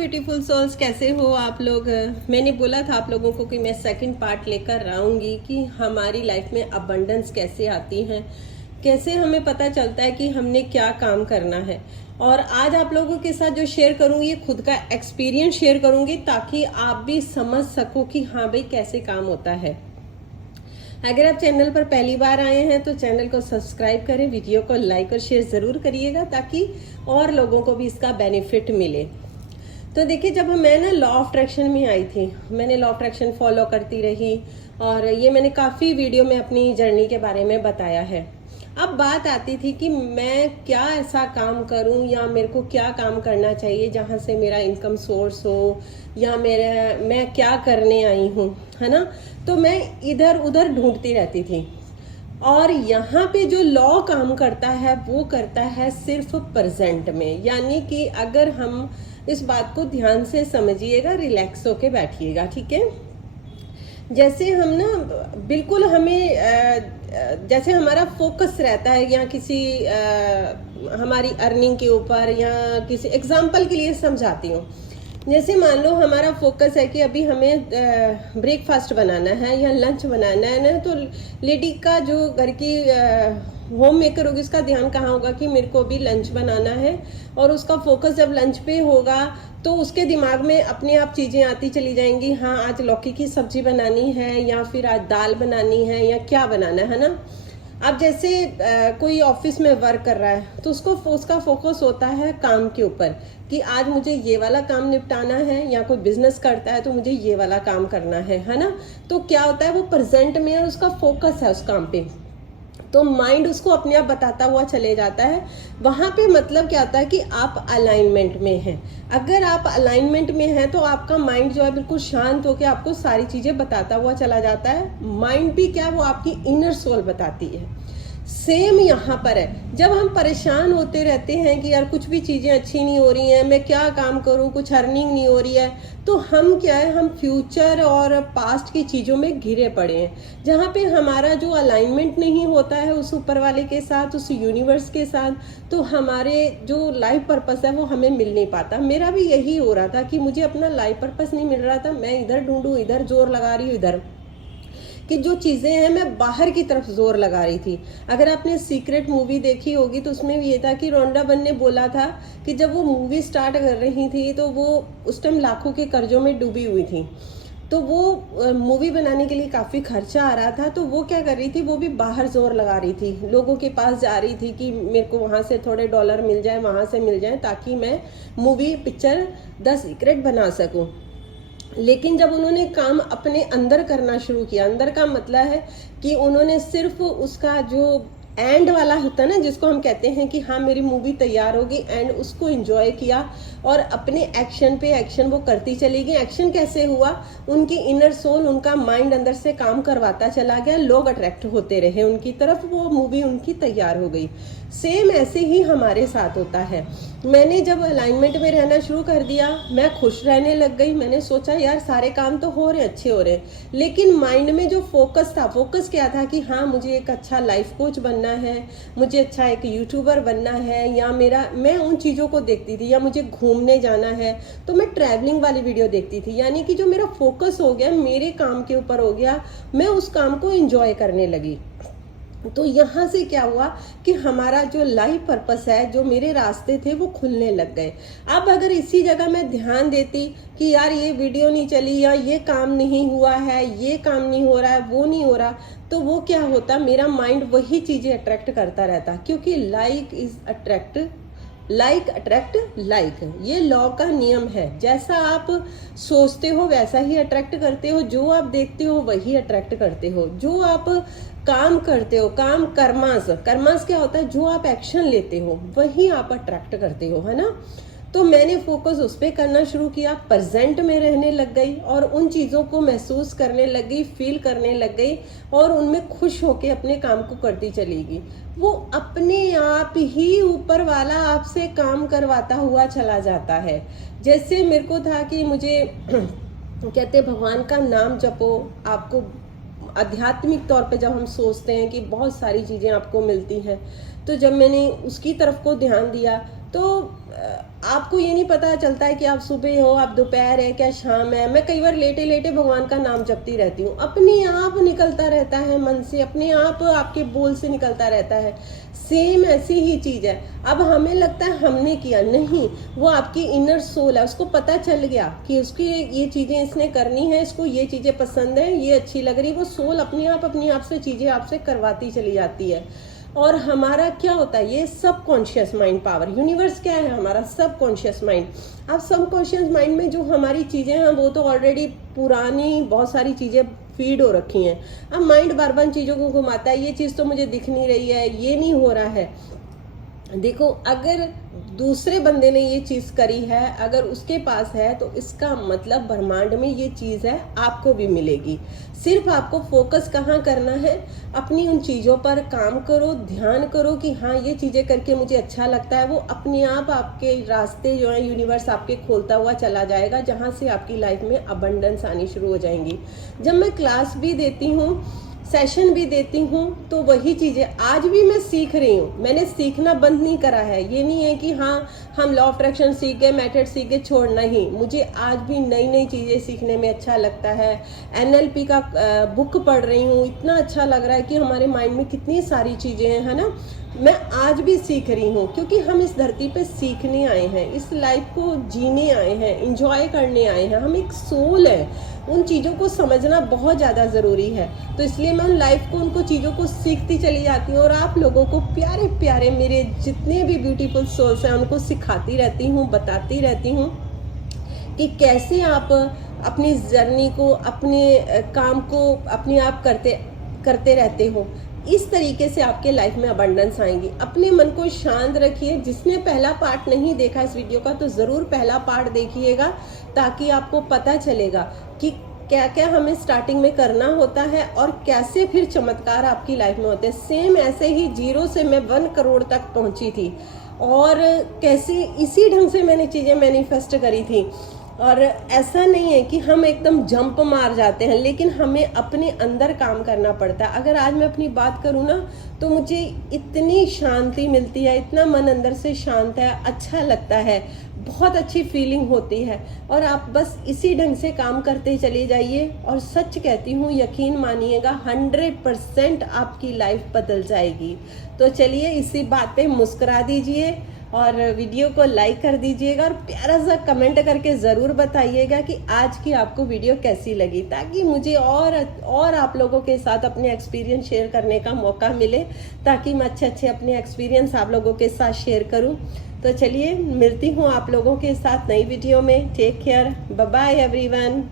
Beautiful souls, कैसे हो आप लोग। मैंने बोला था आप लोगों को कि मैं सेकंड पार्ट लेकर आऊंगी कि हमारी लाइफ में अबंडेंस कैसे आती है, कैसे हमें पता चलता है कि हमने क्या काम करना है। और आज आप लोगों के साथ जो शेयर करूंगी ये खुद का एक्सपीरियंस शेयर करूंगी ताकि आप भी समझ सको कि हाँ भाई कैसे काम होता है। अगर आप चैनल पर पहली बार आए हैं तो चैनल को सब्सक्राइब करें, वीडियो को लाइक और शेयर ज़रूर करिएगा ताकि और लोगों को भी इसका बेनिफिट मिले। तो देखिए, जब मैं ना लॉ ऑफ अट्रैक्शन में आई थी, मैंने लॉ ऑफ अट्रैक्शन फॉलो करती रही और ये मैंने काफ़ी वीडियो में अपनी जर्नी के बारे में बताया है। अब बात आती थी कि मैं क्या ऐसा काम करूं या मेरे को क्या काम करना चाहिए जहां से मेरा इनकम सोर्स हो, या मैं क्या करने आई हूं, है ना। तो मैं इधर उधर ढूंढती रहती थी और यहाँ पे जो लॉ काम करता है वो करता है सिर्फ प्रेजेंट में। यानी कि अगर हम इस बात को ध्यान से समझिएगा, रिलैक्स होके बैठिएगा, ठीक है। जैसे हम ना बिल्कुल हमें जैसे हमारा फोकस रहता है या किसी हमारी अर्निंग के ऊपर, या किसी एग्जाम्पल के लिए समझाती हूँ। जैसे मान लो हमारा फोकस है कि अभी हमें ब्रेकफास्ट बनाना है या लंच बनाना है ना, तो लेडी का जो घर की होम मेकर होगी उसका ध्यान कहाँ होगा कि मेरे को भी लंच बनाना है। और उसका फोकस जब लंच पे होगा तो उसके दिमाग में अपने आप चीज़ें आती चली जाएंगी। हाँ, आज लौकी की सब्जी बनानी है, या फिर आज दाल बनानी है, या क्या बनाना है ना। अब जैसे कोई ऑफिस में वर्क कर रहा है तो उसका फोकस होता है काम के ऊपर कि आज मुझे ये वाला काम निपटाना है, या कोई बिजनेस करता है तो मुझे ये वाला काम करना है ना। तो क्या होता है, वो प्रेजेंट में है, उसका फोकस है उस काम पे, तो माइंड उसको अपने आप बताता हुआ चले जाता है। वहां पे मतलब क्या होता है कि आप अलाइनमेंट में हैं। अगर आप अलाइनमेंट में हैं तो आपका माइंड जो है बिल्कुल शांत होकर आपको सारी चीजें बताता हुआ चला जाता है। माइंड भी क्या है, वो आपकी इनर सोल बताती है। सेम यहाँ पर है, जब हम परेशान होते रहते हैं कि यार कुछ भी चीजें अच्छी नहीं हो रही हैं, मैं क्या काम करूं, कुछ अर्निंग नहीं हो रही है, तो हम क्या है, हम फ्यूचर और पास्ट की चीजों में घिरे पड़े हैं। जहाँ पे हमारा जो अलाइनमेंट नहीं होता है उस ऊपर वाले के साथ, उस यूनिवर्स के साथ, तो हमारे जो लाइफ पर्पस है वो हमें मिल नहीं पाता। मेरा भी यही हो रहा था कि मुझे अपना लाइफ पर्पस नहीं मिल रहा था। मैं इधर ढूंढूं, इधर जोर लगा रही हूँ, इधर कि जो चीज़ें हैं मैं बाहर की तरफ जोर लगा रही थी। अगर आपने सीक्रेट मूवी देखी होगी तो उसमें भी ये था कि रोंडा बन ने बोला था कि जब वो मूवी स्टार्ट कर रही थी तो वो उस टाइम लाखों के कर्जों में डूबी हुई थी। तो वो मूवी बनाने के लिए काफ़ी खर्चा आ रहा था, तो वो क्या कर रही थी, वो भी बाहर जोर लगा रही थी, लोगों के पास जा रही थी कि मेरे को वहाँ से थोड़े डॉलर मिल जाए, वहाँ से मिल जाए, ताकि मैं मूवी पिक्चर द सीक्रेट बना सकूँ। लेकिन जब उन्होंने काम अपने अंदर करना शुरू किया, अंदर का मतलब है कि उन्होंने सिर्फ उसका जो एंड वाला होता है ना, जिसको हम कहते हैं कि हाँ मेरी मूवी तैयार होगी, एंड उसको एंजॉय किया और अपने एक्शन पे एक्शन वो करती चली गई। एक्शन कैसे हुआ, उनकी इनर सोल, उनका माइंड अंदर से काम करवाता चला गया, लोग अट्रैक्ट होते रहे उनकी तरफ, वो मूवी उनकी तैयार हो गई। सेम ऐसे ही हमारे साथ होता है। मैंने जब अलाइनमेंट में रहना शुरू कर दिया, मैं खुश रहने लग गई। मैंने सोचा यार सारे काम तो हो रहे, अच्छे हो रहे, लेकिन माइंड में जो फोकस था, फोकस क्या था कि हाँ मुझे एक अच्छा लाइफ कोच बनना है, मुझे अच्छा एक यूट्यूबर बनना है, या मैं उन चीज़ों को देखती थी, या मुझे घूमने जाना है तो मैं ट्रैवलिंग वाली वीडियो देखती थी। यानी कि जो मेरा फोकस हो गया मेरे काम के ऊपर हो गया, मैं उस काम को एंजॉय करने लगी। तो यहाँ से क्या हुआ कि हमारा जो लाइफ पर्पस है, जो मेरे रास्ते थे वो खुलने लग गए। अब अगर इसी जगह मैं ध्यान देती कि यार ये वीडियो नहीं चली, या ये काम नहीं हुआ है, ये काम नहीं हो रहा है, वो नहीं हो रहा, तो वो क्या होता, मेरा माइंड वही चीजें अट्रैक्ट करता रहता, क्योंकि like is attract like attract like, ये लॉ का नियम है। जैसा आप सोचते हो वैसा ही अट्रैक्ट करते हो, जो आप देखते हो वही अट्रैक्ट करते हो, जो आप काम करते हो, काम कर्मास क्या होता है, जो आप एक्शन लेते हो वही आप अट्रैक्ट करते हो, है ना। तो मैंने फोकस उस पर करना शुरू किया, प्रेजेंट में रहने लग गई और उन चीज़ों को महसूस करने लग गई, फील करने लग गई, और उनमें खुश होके अपने काम को करती चली गई। वो अपने आप ही ऊपर वाला आपसे काम करवाता हुआ चला जाता है। जैसे मेरे को था कि मुझे कहते भगवान का नाम जपो, आपको आध्यात्मिक तौर पे जब हम सोचते हैं कि बहुत सारी चीज़ें आपको मिलती हैं, तो जब मैंने उसकी तरफ को ध्यान दिया तो आपको ये नहीं पता चलता है कि आप सुबह हो, आप दोपहर है, क्या शाम है। मैं कई बार लेटे लेटे भगवान का नाम जपती रहती हूँ, अपने आप निकलता रहता है मन से, अपने आप आपके बोल से निकलता रहता है। सेम ऐसी ही चीज है। अब हमें लगता है हमने किया, नहीं, वो आपकी इनर सोल है, उसको पता चल गया कि उसकी ये चीजें इसने करनी है, इसको ये चीजें पसंद है, ये अच्छी लग रही, वो सोल अपने आप से चीजें आपसे करवाती चली जाती है। और हमारा क्या होता है, ये सब कॉन्शियस माइंड पावर, यूनिवर्स क्या है, हमारा सब कॉन्शियस माइंड। अब सब कॉन्शियस माइंड में जो हमारी चीजें हैं वो तो ऑलरेडी पुरानी बहुत सारी चीजें फीड हो रखी हैं। अब माइंड बार बार चीजों को घुमाता है, ये चीज तो मुझे दिख नहीं रही है, ये नहीं हो रहा है। देखो, अगर दूसरे बंदे ने ये चीज करी है, अगर उसके पास है, तो इसका मतलब ब्रह्मांड में ये चीज है, आपको भी मिलेगी। सिर्फ आपको फोकस कहाँ करना है, अपनी उन चीजों पर काम करो, ध्यान करो कि हाँ ये चीजें करके मुझे अच्छा लगता है। वो अपने आप आपके रास्ते जो है यूनिवर्स आपके खोलता हुआ चला जाएगा, जहाँ से आपकी लाइफ में अबंडेंस आनी शुरू हो जाएंगी। जब मैं क्लास भी देती हूँ, सेशन भी देती हूँ, तो वही चीजें आज भी मैं सीख रही हूँ। मैंने सीखना बंद नहीं करा है। ये नहीं है कि हाँ हम लॉ ऑफ अट्रैक्शन सीख गए, मेथड सीख गए, छोड़ना ही। मुझे आज भी नई नई चीजें सीखने में अच्छा लगता है। NLP का बुक पढ़ रही हूँ, इतना अच्छा लग रहा है कि हमारे माइंड में कितनी सारी चीजें हैं, है ना। मैं आज भी सीख रही हूँ, क्योंकि हम इस धरती पे सीखने आए हैं, इस लाइफ को जीने आए हैं, इंजॉय करने आए हैं। हम एक सोल है, उन चीज़ों को समझना बहुत ज़्यादा ज़रूरी है। तो इसलिए मैं उन लाइफ को, उनको चीज़ों को सीखती चली जाती हूँ, और आप लोगों को प्यारे प्यारे मेरे जितने भी ब्यूटीफुल सोल्स हैं उनको सिखाती रहती हूँ, बताती रहती हूँ कि कैसे आप अपनी जर्नी को, अपने काम को अपने आप करते रहते हो। इस तरीके से आपके लाइफ में अबंडेंस आएंगी। अपने मन को शांत रखिए। जिसने पहला पार्ट नहीं देखा इस वीडियो का, तो ज़रूर पहला पार्ट देखिएगा, ताकि आपको पता चलेगा कि क्या क्या हमें स्टार्टिंग में करना होता है और कैसे फिर चमत्कार आपकी लाइफ में होते हैं। सेम ऐसे ही 0 से मैं 1 करोड़ तक पहुंची थी, और कैसे इसी ढंग से मैंने चीज़ें मैनिफेस्ट करी थी। और ऐसा नहीं है कि हम एकदम जंप मार जाते हैं, लेकिन हमें अपने अंदर काम करना पड़ता है। अगर आज मैं अपनी बात करूँ ना, तो मुझे इतनी शांति मिलती है, इतना मन अंदर से शांत है, अच्छा लगता है, बहुत अच्छी फीलिंग होती है। और आप बस इसी ढंग से काम करते चले जाइए, और सच कहती हूँ, यकीन मानिएगा 100% आपकी लाइफ बदल जाएगी। तो चलिए इसी बात पे मुस्कुरा दीजिए और वीडियो को लाइक कर दीजिएगा, और प्यारा सा कमेंट करके ज़रूर बताइएगा कि आज की आपको वीडियो कैसी लगी, ताकि मुझे और आप लोगों के साथ अपने एक्सपीरियंस शेयर करने का मौका मिले, ताकि मैं अच्छे अपने एक्सपीरियंस आप लोगों के साथ शेयर करूं। तो चलिए मिलती हूं आप लोगों के साथ नई वीडियो में। Take care, bye bye everyone.